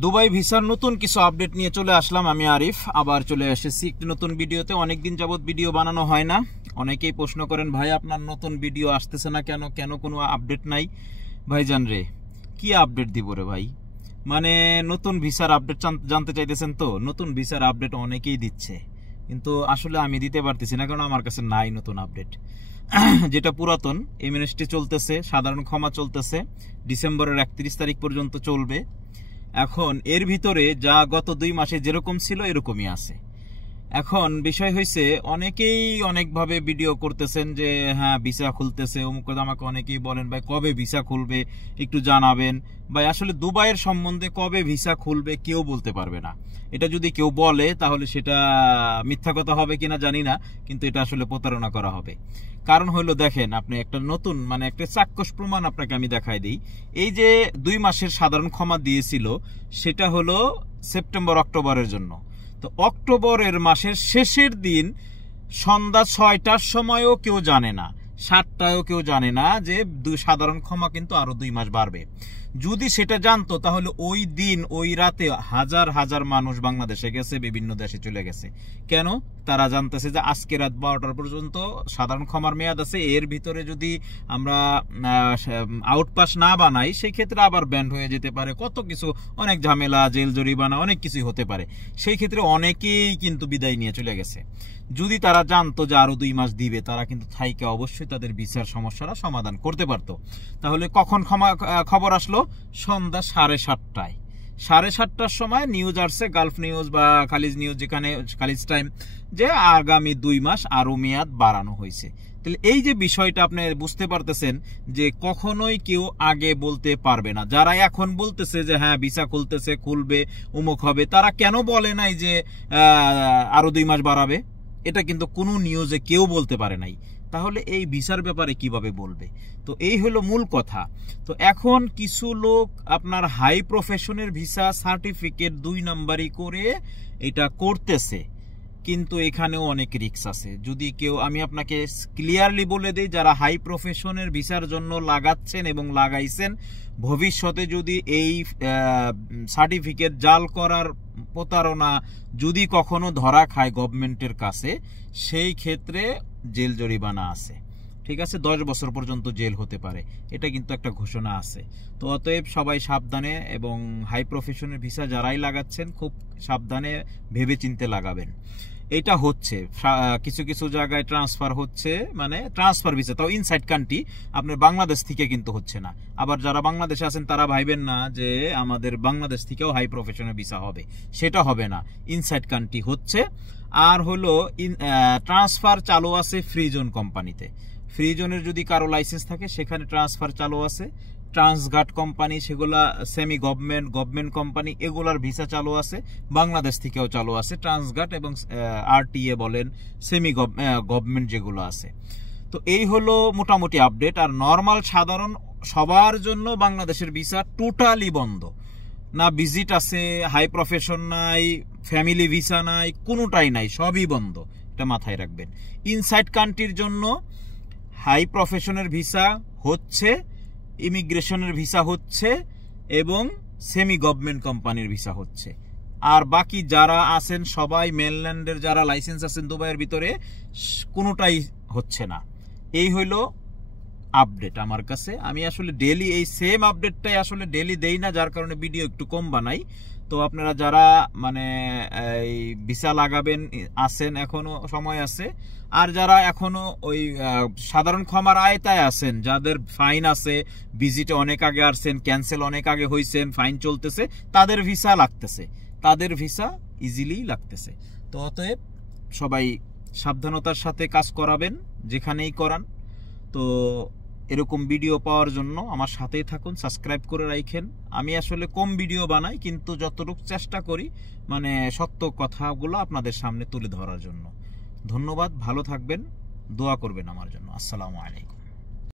Dubai ভিসার নতুন কিছু আপডেট নিয়ে চলে আসলাম। আমি আরিফ আবার চলে এসেছি একটি নতুন ভিডিওতে। অনেকদিন যাবত ভিডিও বানানো হয় না। অনেকেই প্রশ্ন করেন, ভাই আপনার নতুন ভিডিও আসতেছে না কেন, কেন কোনো আপডেট নাই? ভাইজান রে, কি আপডেট দিব রে ভাই? মানে নতুন ভিসার আপডেট জানতে চাইতেছেন তো? নতুন ভিসার আপডেট অনেকেই দিচ্ছে, কিন্তু আসলে আমি দিতে পারতেছি না, কারণ আমার কাছে নাই নতুন আপডেট। যেটা পুরাতন এমএনএসটি চলতেছে, সাধারণ ক্ষমা চলতেছে, ডিসেম্বরের 31 তারিখ পর্যন্ত চলবে। এখন এর ভিতরে যা গত 2 মাসে যেরকম ছিল এরকমই আছে। এখন বিষয় হয়েছে, অনেকেই অনেকভাবে ভিডিও করতেছেন যে হ্যাঁ ভিসা খুলতেছে অমুক। আমাকে অনেকেই বলেন, ভাই কবে ভিসা খুলবে একটু জানাবেন। ভাই আসলে দুবাইয়ের সম্বন্ধে কবে ভিসা খুলবে কেউ বলতে পারবে না। এটা যদি কেউ বলে তাহলে সেটা মিথ্যা কথা হবে কিনা জানি না, কিন্তু এটা আসলে প্রতারণা করা হবে। কারণ হলো, দেখেন আপনি একটা নতুন একটা চাক্ষুষ প্রমাণ আপনাকে আমি দেখাই দিই। এই যে 2 মাসের সাধারণ ক্ষমা দিয়েছিল, সেটা হলো সেপ্টেম্বর অক্টোবরের জন্য। তো অক্টোবরের মাসের শেষের দিন সন্ধ্যা 6টার সময়ও কেউ জানে না, 7টায়ও কেউ জানে না যে সাধারণ ক্ষমা কিন্তু আরো 2 মাস বাড়বে। যদি সেটা জানতো তাহলে ওই দিন ওই রাতে হাজার হাজার মানুষ বাংলাদেশে গেছে, বিভিন্ন দেশে চলে গেছে। কেন? তারা জানতেছে যে আজকে রাত 12টার পর্যন্ত সাধারণ ক্ষমার মেয়াদ আছে, এর ভিতরে যদি আমরা আউটপাস না বানাই সেই ক্ষেত্রে আবার ব্যান্ড হয়ে যেতে পারে, কত কিছু, অনেক ঝামেলা, জেল জরিমানা, অনেক কিছুই হতে পারে। সেই ক্ষেত্রে অনেকেই কিন্তু বিদায় নিয়ে চলে গেছে। যদি তারা জানতো যে আরো 2 মাস দিবে, তারা কিন্তু থাইকে অবশ্যই তাদের ভিসার সমস্যাটা সমাধান করতে পারতো। তাহলে কখন খবর আসলো? সন্ধ্যা 7:30টায়। 7:30টার সময় নিউজ আসছে, গালফ নিউজ বা খালিজ নিউজ, যেখানে খালিজ টাইম, যে আগামী 2 মাস আরো মেয়াদ বাড়ানো হয়েছে। তাহলে এই যে বিষয়টা আপনি বুঝতে পারতেছেন যে কখনোই কেউ আগে বলতে পারবে না। যারা এখন বলতেছে যে হ্যাঁ ভিসা খুলতেছে, খুলবে, উমুক হবে, তারা কেন বলে নাই যে আরো 2 মাস বাড়াবে? এটা কিন্তু কোনো নিউজে কেউ বলতে পারে নাই। তাহলে এই ভিসার ব্যাপারে কিভাবে বলবে? তো এই হলো মূল কথা। তো এখন কিছু লোক আপনার হাই প্রফেশনের ভিসা সার্টিফিকেট 2 নাম্বারই করে এটা করতেছে, কিন্তু এখানেও অনেক রিস্ক আছে। যদি কেউ, আমি আপনাকে ক্লিয়ারলি বলে দেই, যারা হাই প্রফেশনের ভিসার জন্য লাগাচ্ছেন এবং লাগাইছেন, ভবিষ্যতে যদি এই সার্টিফিকেট জাল করার প্রতারণা যদি কখনো ধরা খায় গভর্নমেন্টের কাছে, সেই ক্ষেত্রে জেল জরিমানা আছে। ঠিক আছে, 10 বছর পর্যন্ত জেল হতে পারে, এটা কিন্তু একটা ঘোষণা আছে। তো অতএব সবাই সাবধানে, এবং হাই প্রফেশনের ভিসা যারাই লাগাচ্ছেন খুব সাবধানে ভেবে চিন্তে লাগাবেন। এটা হচ্ছে কিছু কিছু জায়গায় ট্রান্সফার হচ্ছে, মানে ট্রান্সফার ভিসা, তাও ইনসাইড কান্ট্রি, আপনার বাংলাদেশ থেকে কিন্তু হচ্ছে না। আবার যারা বাংলাদেশে আছেন তারা ভাইবেন না যে আমাদের বাংলাদেশ থেকেও হাই প্রফেশনের ভিসা হবে, সেটা হবে না, ইনসাইড কান্ট্রি হচ্ছে। আর হলো ট্রান্সফার চালু আছে ফ্রি জোন কোম্পানিতে। ফ্রি জোনের যদি কারো লাইসেন্স থাকে সেখানে ট্রান্সফার চালু আছে। ট্রান্সগার্ড কোম্পানি, সেগুলা সেমি গভর্নমেন্ট কোম্পানি, এগুলার ভিসা চালু আছে, বাংলাদেশ থেকেও চালু আছে ট্রান্সগার্ড এবং আরটিএ বলেন, সেমি গভর্নমেন্ট যেগুলো আছে। তো এই হলো মোটামুটি আপডেট। আর নর্মাল সাধারণ সবার জন্য বাংলাদেশের ভিসা টোটালি বন্ধ, না ভিজিট আছে, হাই প্রফেশন নাই, ফ্যামিলি ভিসা নাই, কোনোটাই নাই, সবই বন্ধ। এটা মাথায় রাখবেন। ইনসাইড কান্ট্রির জন্য হাই প্রফেশনের ভিসা হচ্ছে, ইমিগ্রেশনের ভিসা হচ্ছে, এবং সেমি গভর্নমেন্ট কোম্পানির ভিসা হচ্ছে। আর বাকি যারা আছেন সবাই, মেনল্যান্ডের যারা লাইসেন্স আছেন দুবাইয়ের ভিতরে, কোনোটাই হচ্ছে না। এই হইল আপডেট আমার কাছে। আমি আসলে ডেলি এই সেম আপডেটটাই আসলে ডেলি দেই না, যার কারণে ভিডিও একটু কম বানাই। তো আপনারা যারা এই ভিসা লাগাবেন আছেন, এখনো সময় আছে। আর যারা এখনো ওই সাধারণ ক্ষমার আয়তায় আছেন, যাদের ফাইন আছে, ভিজিটে অনেক আগে আসছেন, ক্যান্সেল অনেক আগে হয়েছেন, ফাইন চলতেছে, তাদের ভিসা লাগতেছে, তাদের ভিসা ইজিলি লাগতেছে। তো অতএব সবাই সাবধানতার সাথে কাজ করাবেন যেখানেই করান। তো এরকম ভিডিও পাওয়ার জন্য আমার সাথেই থাকুন, সাবস্ক্রাইব করে রাখেন। আমি আসলে কম ভিডিও বানাই, কিন্তু যতটুকু চেষ্টা করি সত্য কথাগুলো আপনাদের সামনে তুলে ধরার জন্য। ধন্যবাদ, ভালো থাকবেন, দোয়া করবেন আমার জন্য। আসসালামু আলাইকুম।